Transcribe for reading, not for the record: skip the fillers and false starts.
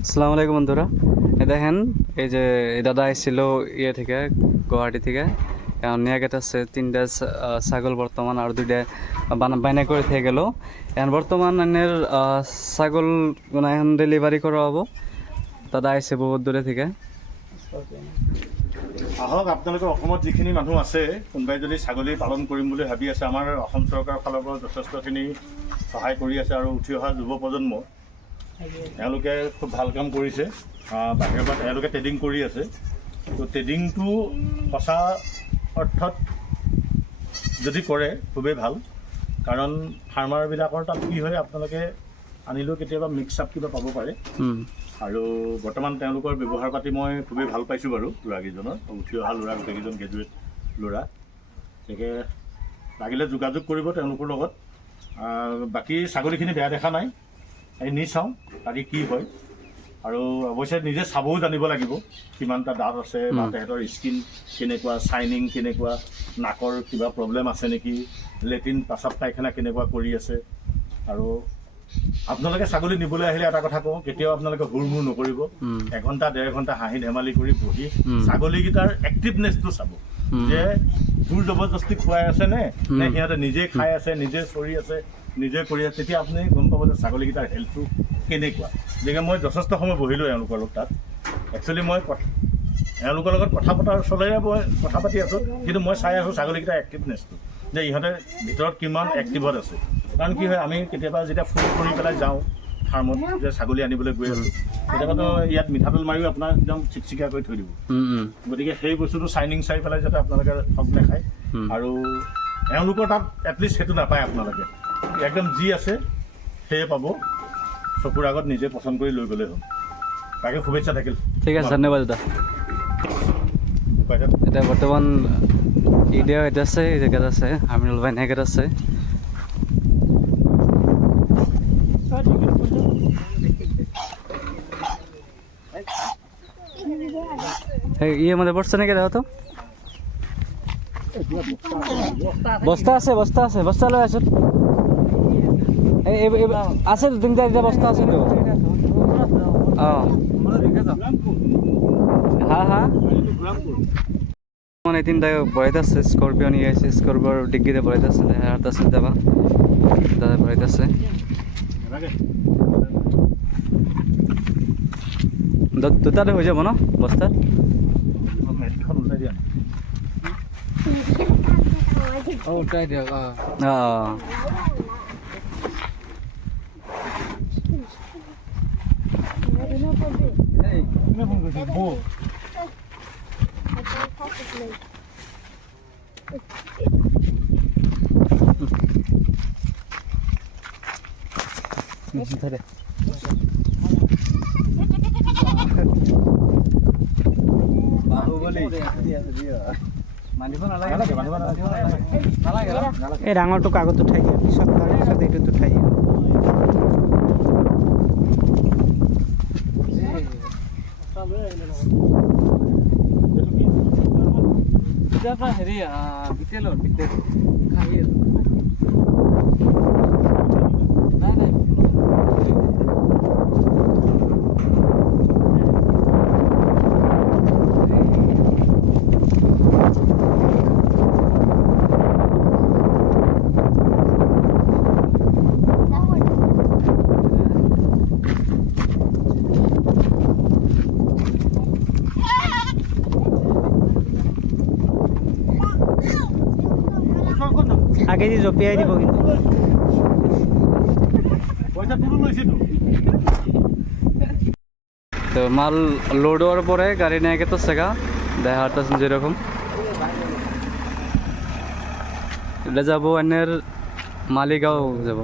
আসসালামু আলাইকুম বন্ধুরা, দেখেন এই যে দাদা এসেছিল ইয়ে থেকে, গুয়াহাটি থেকে। এখন নিয়ে গেছে 3টা ছাগল বর্তমান, আর 2টা বাইনা করে থেকে গেল। এখন বর্তমান এনের ছাগল এখন ডেলিভারি করা হবো। দাদা আহিছে বহুত দূরে থেকে। আহক, আপোনালোকে অসমত যিখিনি মানুহ আছে, কোনোবাই যদি ছাগলী পালন কৰিম বুলি ভাবি আছে, আমাৰ অসম চৰকাৰৰ ফালৰ পৰা যথেষ্টখিনি সহায় কৰি আছে। আৰু উঠি অহা যুৱ প্ৰজন্ম তেওঁলোকে খুব ভাল কাম কৰিছে। বাহিৰৰ পৰা তেওঁলোকে ট্ৰেডিং কৰি আছে। তো ট্ৰেডিংটো সঁচা অৰ্থত যদি কৰে খুবেই ভাল, কাৰণ ফাৰ্মাৰবিলাকৰ তাত কি হয়, আপোনালোকে আনিলেও কেতিয়াবা মিক্স আপ কিবা পাব পাৰে। আৰু বৰ্তমান তেওঁলোকৰ ব্যৱহাৰ পাতি মই খুবেই ভাল পাইছোঁ বাৰু। ল'ৰাকেইজনৰ উঠি অহা ল'ৰা, গোটেইকেইজন গ্ৰেজুৱেট ল'ৰা। গতিকে লাগিলে যোগাযোগ কৰিব তেওঁলোকৰ লগত। বাকী ছাগলীখিনি বেয়া দেখা নাই, এই নি চাওঁ বাকী কি হয়। আৰু অৱশ্যে নিজে চাবও জানিব লাগিব কিমানটা দাঁত আছে, বা তেহেঁতৰ স্কিন কেনেকুৱা, চাইনিং কেনেকুৱা, নাকৰ কিবা প্ৰব্লেম আছে নেকি, লেট্ৰিন পাচাব পায়খানা কেনেকুৱা কৰি আছে। আৰু আপোনালোকে ছাগলী নিবলৈ আহিলে এটা কথা কওঁ, কেতিয়াও আপোনালোকে হুৰমুৰ নকৰিব। 1 ঘণ্টা 1.5 ঘণ্টা হাঁহি ধেমালি কৰি বহি ছাগলীকেইটাৰ এক্টিভনেছটো চাব, যে জোৰ জবৰদস্তি খুৱাই আছে নে সিহঁতে নিজে খাই আছে, নিজে চৰি আছে, নিজে কৰি আছে। তেতিয়া আপুনি গম পাব যে ছাগলীকেইটাৰ হেল্থটো কেনেকুৱা। গতিকে মই যথেষ্ট সময় বহিলোঁ এওঁলোকৰ লগত। তাত একচুৱেলি মই এওঁলোকৰ লগত কথা পতাৰ চলেৰে মই কথা পাতি আছোঁ, কিন্তু মই চাই আছোঁ ছাগলীকেইটাৰ এক্টিভনেছটো, যে ইহঁতে ভিতৰত কিমান এক্টিভত আছে। কাৰণ কি হয়, আমি কেতিয়াবা যেতিয়া ফোন কৰি পেলাই যাওঁ ফাৰ্মত, যে ছাগলী আনিবলৈ গৈ আছোঁ, কেতিয়াবাতো ইয়াত মিঠাতেল মাৰিও আপোনাক একদম চিকচিকীয়া কৰি থৈ দিব। গতিকে সেই বস্তুটো চাইনিং চাই পেলাই যাতে আপোনালোকে ঠগ নাখায়। আৰু এওঁলোকৰ তাত এটলিষ্ট সেইটো নাপায়। আপোনালোকে একদম যি আছে সেয়ে পাব, চকুৰ আগত নিজে পচন্দ কৰি লৈ গ'লে হ'ল। তাকে শুভেচ্ছা থাকিল। ঠিক আছে, ধন্যবাদ দাদা। এতিয়া বৰ্তমান ইডিয়া এটা আছে, এই জেগাত আছে, আমিনুল ভাই নেগেট আছে। ইয়ে মধ্যে পড়ছে নাকি দেখো তো? বস্তা আছে, বস্তা আছে, বস্তা লৈ আছো। আছে 3-4টা বস্তা আছে তো। হ্যাঁ হ্যাঁ, মানে 3টা বয়াত আছে। স্করপিও নিয়ে আছে, স্করপিওর ডিগ্গিতে বয়াত আছে, হাত আছে যাবা দাদা বয়াত আছে। দুটাতে হৈ যাব ন বস্তা? উঠাই দিয়ক। এই ডাঙৰটো কাগজ উঠাই দিয়া, পিছত এইটোত উঠাই দিয়া। হেৰি বিতেলৰ বিতেল খাই নাই নাই। আগে দি জপিয়াই দিব কিন্তু। তো মাল লোড হওয়ার পরে গাড়ি নিয়ে গেছে গা, দেখা যাচ্ছে যেরকম এটা যাবো এনের মালিগাঁও যাব।